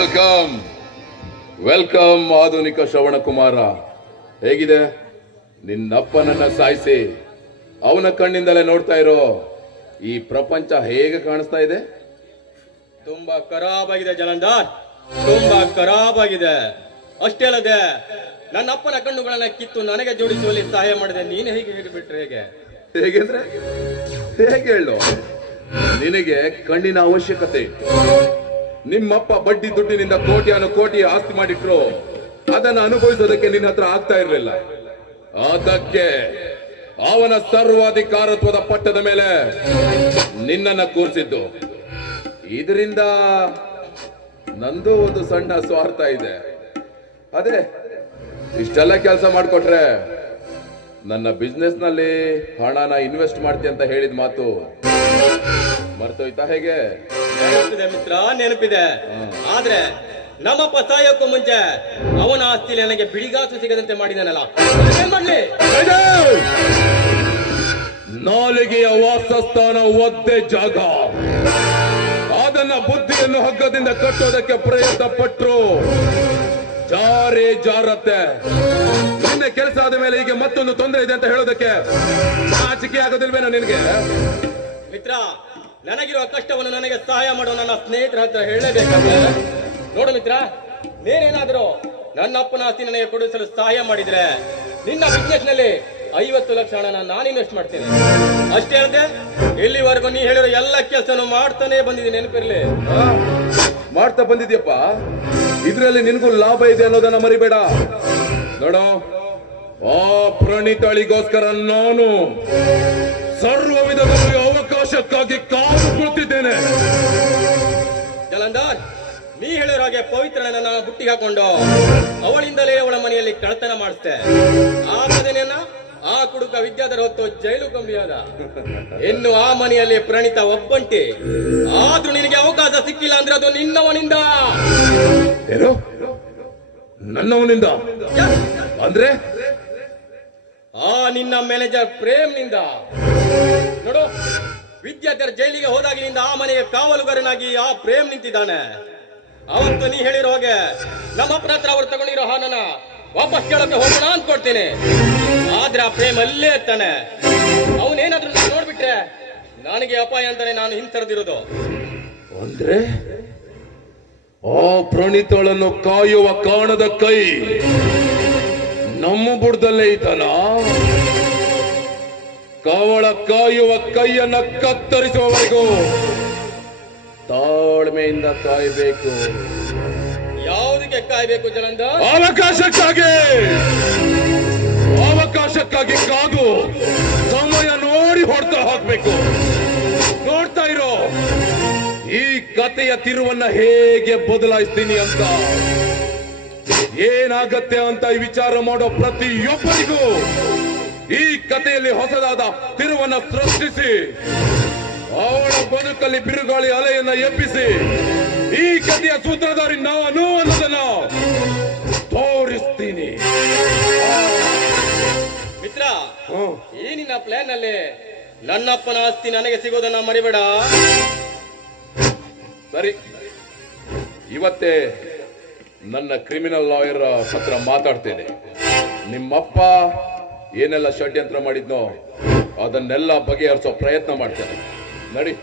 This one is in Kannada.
ವೆಲ್ಕಮ್ ವೆಲ್ಕಮ್ ಆಧುನಿಕ ಶ್ರವಣ ಕುಮಾರ ಹೇಗಿದೆ? ನಿನ್ನಪ್ಪನನ್ನ ಸಾಯಿಸಿ. ಅವನ ಕಣ್ಣಿಂದಲೇ ನೋಡ್ತಾ ಇರೋ ಈ ಪ್ರಪಂಚ ಹೇಗೆ ಕಾಣಿಸ್ತಾ ಇದೆ? ತುಂಬಾ ಖರಾಬ್ ಆಗಿದೆ ಜಲಂಧರ್. ತುಂಬಾ ಖರಾಬ್ ಆಗಿದೆ ಅಷ್ಟೇ ಅಲ್ಲದೆ ನನ್ನ ಅಪ್ಪನ ಕಣ್ಣುಗಳನ್ನ ಕಿತ್ತು ನನಗೆ ಜೋಡಿಸುವಲ್ಲಿ ಸಹಾಯ ಮಾಡಿದೆ. ನೀನು ಹೇಗೆ ಹೇಗೆ ಬಿಟ್ರೆ ಹೇಗೆ? ಹೇಗೆಂದ್ರೆ? ಹೇಗೆ ಹೇಳು? ನಿನಗೆ ಕಣ್ಣಿನ ಅವಶ್ಯಕತೆ. ಇತ್ತು ನಿಮ್ಮಪ್ಪ ಬಡ್ಡಿ ದುಡ್ಡಿನಿಂದ ಕೋಟಿಯಾನು ಕೋಟಿ ಆಸ್ತಿ ಮಾಡಿಟ್ರು. ಅದನ್ನ ಅನುಭವಿಸೋದಕ್ಕೆ ನಿನ್ನ ಹತ್ರ ಆಗ್ತಾ ಇರಲಿಲ್ಲ. ಅದಕ್ಕೆ ಅವನ ಸರ್ವಾಧಿಕಾರತ್ವದ ಪಟ್ಟದ ಮೇಲೆ ನಿನ್ನನ್ನು ಕೂರಿಸಿದ್ದು. ಇದರಿಂದ ನಂದು ಒಂದು ಸಣ್ಣ ಸ್ವಾರ್ಥ ಇದೆ. ಅದೇ, ಇಷ್ಟೆಲ್ಲ ಕೆಲಸ ಮಾಡಿಕೊಟ್ರೆ ನನ್ನ ಬಿಸ್ನೆಸ್ನಲ್ಲಿ ಹಣನ ಇನ್ವೆಸ್ಟ್ ಮಾಡ್ತೀನಿ ಅಂತ ಹೇಳಿದ ಮಾತು ಮರ್ತೋಯ್ತಾ ಹೇಗೆ? ನೆನಪಿದೆ ಮಿತ್ರ ನೆನಪಿದೆ. ಆದ್ರೆ ನಮ್ಮಪ್ಪ ಸಾಯೋಕ್ಕೂ ಮುಂಚೆ ಅವನ ಆಸ್ತಿಲಿ ನನಗೆ ಬಿಳಿಗಾಸು ಸಿಗದಂತೆ ಮಾಡಿದನಲ್ಲ. ಏನ್ ಮಾಡ್ಲಿ? ನಾಲಿಗೆಯ ವಾಸಸ್ಥಾನ ಒದ್ದೆ ಜಾಗ. ಅದನ್ನ ಬುದ್ಧಿಯನ್ನು ಹಗ್ಗದಿಂದ ಕಟ್ಟೋದಕ್ಕೆ ಪ್ರಯತ್ನ ಪಟ್ರು. ಜಾರಿ ಜಾರತ್ತೆ. ನಿನ್ನೆ ಕೆಲಸ ಆದ ಮೇಲೆ ಈಗ ಮತ್ತೊಂದು ತೊಂದರೆ ಇದೆ ಅಂತ ಹೇಳೋದಕ್ಕೆ ನಾಚಿಕೆ ಆಗೋದಿಲ್ವೇನೋ ನಿನಗೆ? ಮಿತ್ರ, ನನಗಿರುವ ಕಷ್ಟವನ್ನು ನನಗೆ ಸಹಾಯ ಮಾಡೋ ನನ್ನ ಸ್ನೇಹಿತರ ಹತ್ರ ಹೇಳಲೇಬೇಕಾದ್ರೆ ನೋಡು ಮಿತ್ರ, ನೀನೇನಾದರೂ ನನ್ನ ಅಪ್ಪನ ಆಸ್ತಿ ನನಗೆ ಕೊಡಿಸಲು ಸಹಾಯ ಮಾಡಿದ್ರೆ, ನಿನ್ನ ಬಿಸ್ನೆಸ್ನಲ್ಲಿ ಐವತ್ತು ಲಕ್ಷ ಹಣ ನಾನು ಇನ್ವೆಸ್ಟ್ ಮಾಡ್ತೇನೆ. ಅಷ್ಟೇ ಅಲ್ಲದೆ, ಇಲ್ಲಿವರೆಗೂ ನೀ ಹೇಳಿರೋ ಎಲ್ಲ ಕೆಲಸನು ಮಾಡ್ತಾನೆ ಬಂದಿದ್ದೀನಿ, ನೆನಪಿರ್ಲಿ? ಮಾಡ್ತಾ ಬಂದಿದ್ಯಪ್ಪ. ಇದ್ರಲ್ಲಿ ನಿನಗೂ ಲಾಭ ಇದೆ ಅನ್ನೋದನ್ನ ಮರಿಬೇಡ. ನೋಡೋ, ಆ ಪ್ರಣಿತಾಳಿಗೋಸ್ಕರ ನಾನು ಸರ್ವ ವಿಧದಲ್ಲಿ ಅವಕಾಶಕ್ಕಾಗಿ ಕಾದು ಕುಳಿತಿದ್ದೇನೆ ಜಲಂಧರ್ ನೀ ಹೇಳಿರೋ ಹಾಗೆ ಪವಿತ್ರನನ್ನ ಬುಟ್ಟಿಗೆ ಹಾಕೊಂಡು ಅವಳಿಂದಲೇ ಅವಳ ಮನೆಯಲ್ಲಿ ಕಳತನ ಮಾಡಿಸ್ತೆ ಆ ಬದನೆಯನ್ನ ಆ ಕುಡುಕ ವಿದ್ಯಾಧರ ಹೊತ್ತು ಜೈಲು ಕಂಬಿಯಾದ. ಇನ್ನು ಆ ಮನೆಯಲ್ಲಿ ಪ್ರಣೀತ ಒಬ್ಬಂಟಿ. ಆದ್ರೂ ನಿನಗೆ ಅವಕಾಶ ಸಿಕ್ಕಿಲ್ಲ ಅಂದ್ರೆ ಅದು ನಿನ್ನವನಿಂದ. ಏನು? ನನ್ನವನಿಂದ? ಅಂದ್ರೆ? ಆ ನಿನ್ನ ಮ್ಯಾನೇಜರ್ ಪ್ರೇಮ್ನಿಂದ. ನೋಡು ವಿದ್ಯಾರ್ಥಿಯರ ಜೈಲಿಗೆ ಹೋದಾಗಿನಿಂದ ಆ ಮನೆಗೆ ಕಾವಲುಗಾರನಾಗಿ ಆ ಪ್ರೇಮ್ ನಿಂತಿದ್ದಾನೆ. ಅವತ್ತು ನೀ ಹೇಳಿರೋ ಹಾಗೆ ನಮ್ಮ ಅಪ್ಪನ ಅವ್ರು ತಗೊಂಡಿರೋ ಹಣನ ವಾಪಸ್ ಕೇಳಕ್ಕೆ ಹೋಗೋಣ ಅನ್ಕೊಡ್ತೀನಿ ಆದ್ರೆ ಆ ಪ್ರೇಮ್ ಅಲ್ಲೇ ಇರ್ತಾನೆ. ಅವನೇನಾದ್ರೂ ನಾನ್ ನೋಡ್ಬಿಟ್ರೆ ನನಗೆ ಅಪಾಯ ಅಂತಾನೆ ನಾನು ಹಿಂತರದಿರೋದು. ಅಂದ್ರೆ? ಆ ಪ್ರಣೀತಳನ್ನು ಕಾಯುವ ಕಾಣದ ಕೈ ನಮ್ಮ ಬುಡದಲ್ಲೇ ಇದ್ದಾನ? ಕವಳ ಕಾಯುವ ಕೈಯನ್ನ ಕತ್ತರಿಸುವವರೆಗೂ ತಾಳ್ಮೆಯಿಂದ ಕಾಯಬೇಕು. ಯಾವುದಕ್ಕೆ ಕಾಯಬೇಕು ಜನಂದ ಅವಕಾಶಕ್ಕಾಗಿ ಅವಕಾಶಕ್ಕಾಗಿ ಕಾದು ಸಮಯ ನೋಡಿ ಹೊಡ್ತಾ ಹಾಕ್ಬೇಕು. ನೋಡ್ತಾ ಇರೋ ಈ ಕಥೆಯ ತಿರುವನ್ನ ಹೇಗೆ ಬದಲಾಯಿಸ್ತೀನಿ ಅಂತ. ಏನಾಗತ್ತೆ ಅಂತ ಈ ವಿಚಾರ ಮಾಡೋ ಪ್ರತಿಯೊಬ್ಬರಿಗೂ ಈ ಕಥೆಯಲ್ಲಿ ಹೊಸದಾದ ತಿರುವನ್ನ ಸೃಷ್ಟಿಸಿ. ಅವಳ ಬದುಕಲ್ಲಿ ಬಿರುಗಾಳಿ ಅಲೆಯನ್ನ ಎಬ್ಬಿಸಿ. ಈ ಕಥೆಯ ಸೂತ್ರಧಾರಿ ನಾನು ಅನ್ನೋದನ್ನ ತೋರಿಸ್ತೀನಿ. ಮಿತ್ರ ಏನಿನ ಪ್ಲಾನ್ ಅಲ್ಲಿ ನನ್ನಪ್ಪನ ಆಸ್ತಿ ನನಗೆ ಸಿಗೋದನ್ನ ಮರಿಬೇಡ. ಸರಿ. ಇವತ್ತೇ ನನ್ನ ಕ್ರಿಮಿನಲ್ ಲಾಯರ್ ಹತ್ರ ಮಾತಾಡ್ತೇನೆ. ನಿಮ್ಮಪ್ಪ ಏನೆಲ್ಲ ಷಡ್ಯಂತ್ರ ಮಾಡಿದ್ನೋ ಅದನ್ನೆಲ್ಲ ಬಗೆಹರಿಸೋ ಪ್ರಯತ್ನ ಮಾಡ್ತಾರೆ ನಡಿ